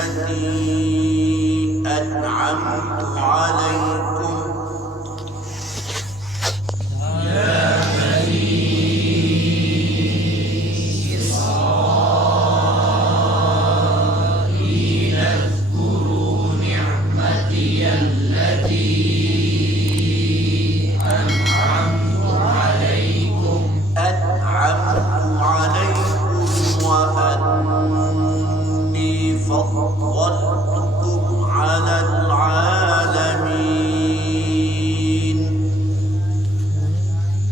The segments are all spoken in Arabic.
التي أنعمت عليكم وأني فضلتكم على العالمين.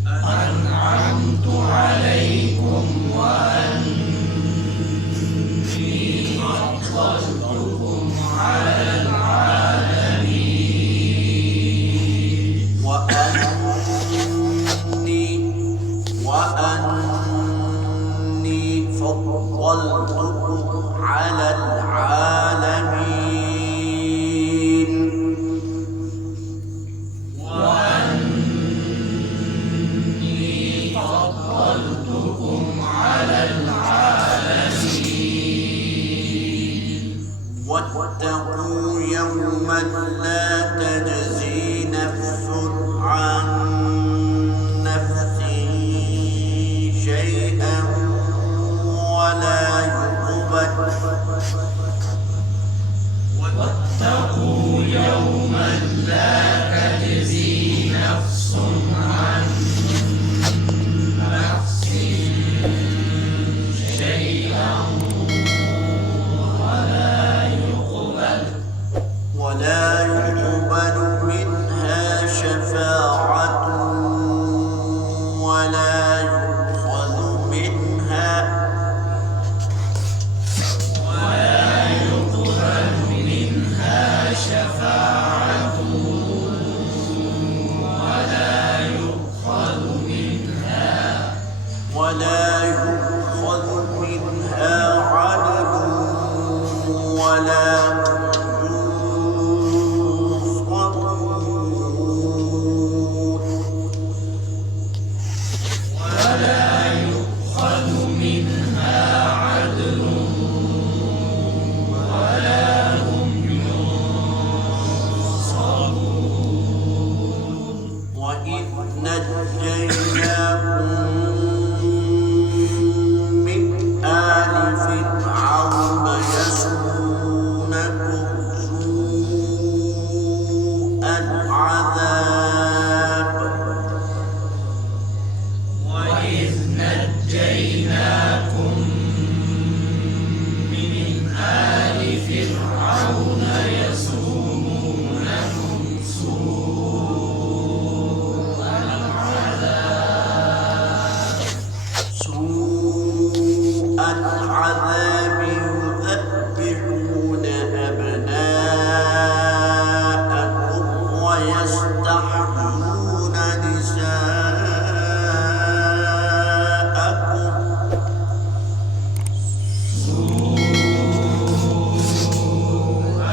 أنعمت عليكم وأني فضلتكم على العالمين. وأني فضلتكم على العالمين. وأني فضلتكم على العالمين. واتقوا يوما لا تجزي نفس عن نفس شيئا ولا يقبل واتقوا يوما لا تجزي نفس عن نفس شيئا ولا يقبل منها شفاعة ولا يؤخذ منها شفاعة ولا يؤخذ منها عدل ولا وإذ نجيناكم من آل فرعون يسومونكم سوء العذاب وإذ نجيناكم من آل فرعون يسومونكم سوء العذاب يذبحون أبناءكم ويستحيون نساءكم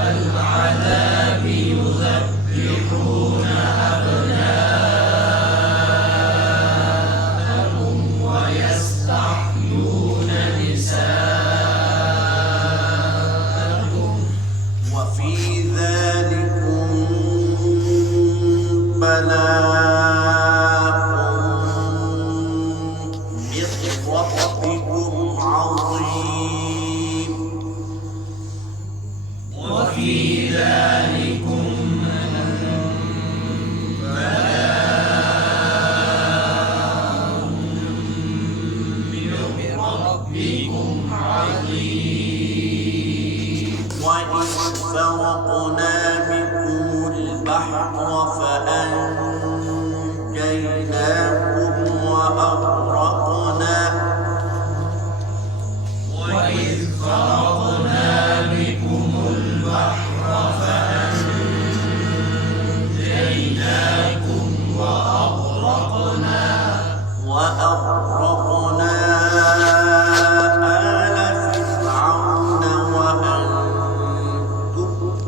العذاب يذبحون أبناءكم ويستحيون نساءكم وفي ذلكم بلاء من ربكم عظيم. وفي ذلكم بلاء من ربكم عظيم. وإذ فرقنا بكم البحر فأنجيناكم وأغرقنا وإذ فرقنا بكم البحر فأنجيناكم وأغرقنا آل فرعون وأنتم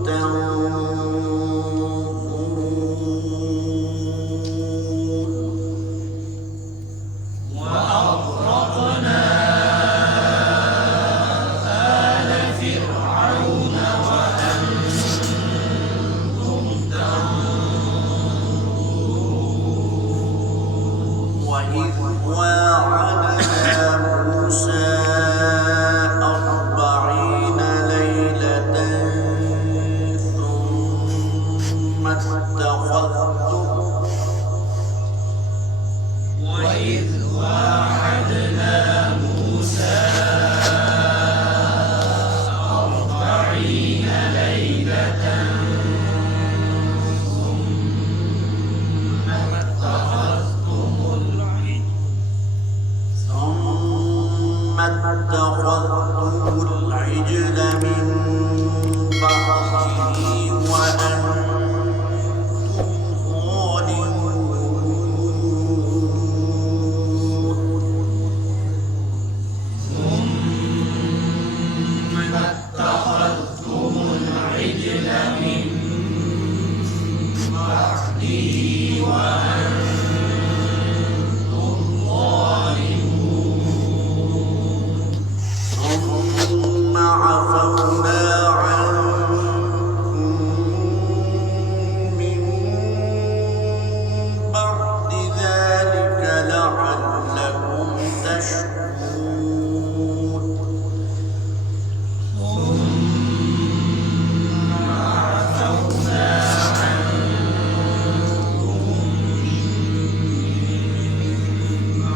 تنظرون. 40 ليلة ثم اتخذتم العجل من بعده وأنتم ظالمون ثم اتخذتم العجل من بعده وأنتم ظالمون ثم عفونا عنكم من بعد ذلك لعلكم تشكرون ثم عفونا عنكم من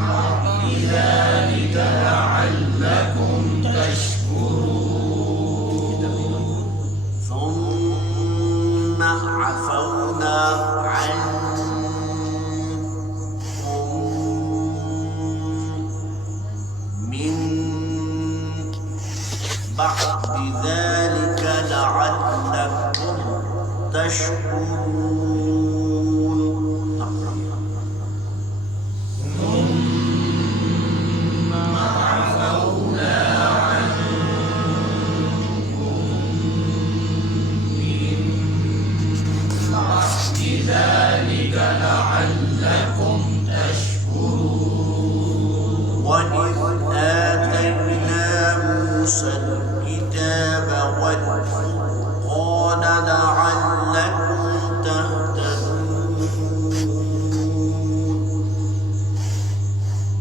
بعد ذلك لعلكم تشكرون ثم عفونا عنكم من بعد ذلك لعلكم تشكرون ثم عفونا عنكم من بعد ذلك لعلكم تشكرون وإذ آتينا موسى الكتاب والفرقان لعلكم تهتدون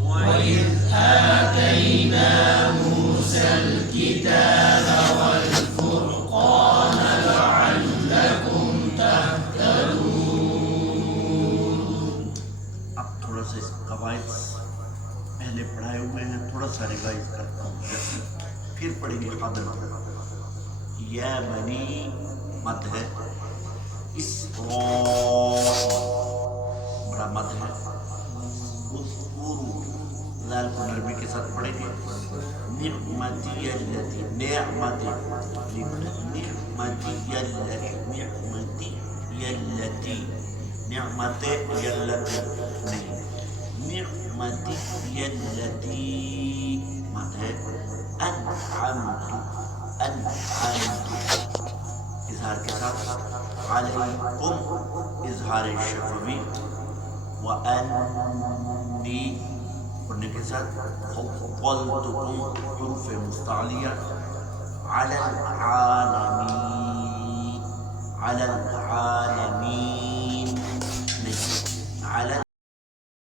وإذ آتينا موسى الكتاب والفرقان لعلكم تهتدون अब थोड़ा सा इस कवायद पहले पढ़ाए हुए हैं, थोड़ा सा रिवाइज करता हूँ, फिर पढ़ेंगे खादर। या बनी मद है, इस बड़ा मद है, लाल को नरमी के साथ पढ़ेंगे। निअमती यल्लती, निअमती निअमती यल्लती, निअमती यल्लती, निअमते यल्लती नहीं, निअमती यल्लती मत है। अनअमतु, अनअमतु इजहार के साथ, अलैकुम इजहार शफवी, व अन्नी पढ़ने के साथ, फद्दलतुकुम हुरूफ मुस्तालिया, अलल आलमीन, अलल आलमीन नहीं, अलल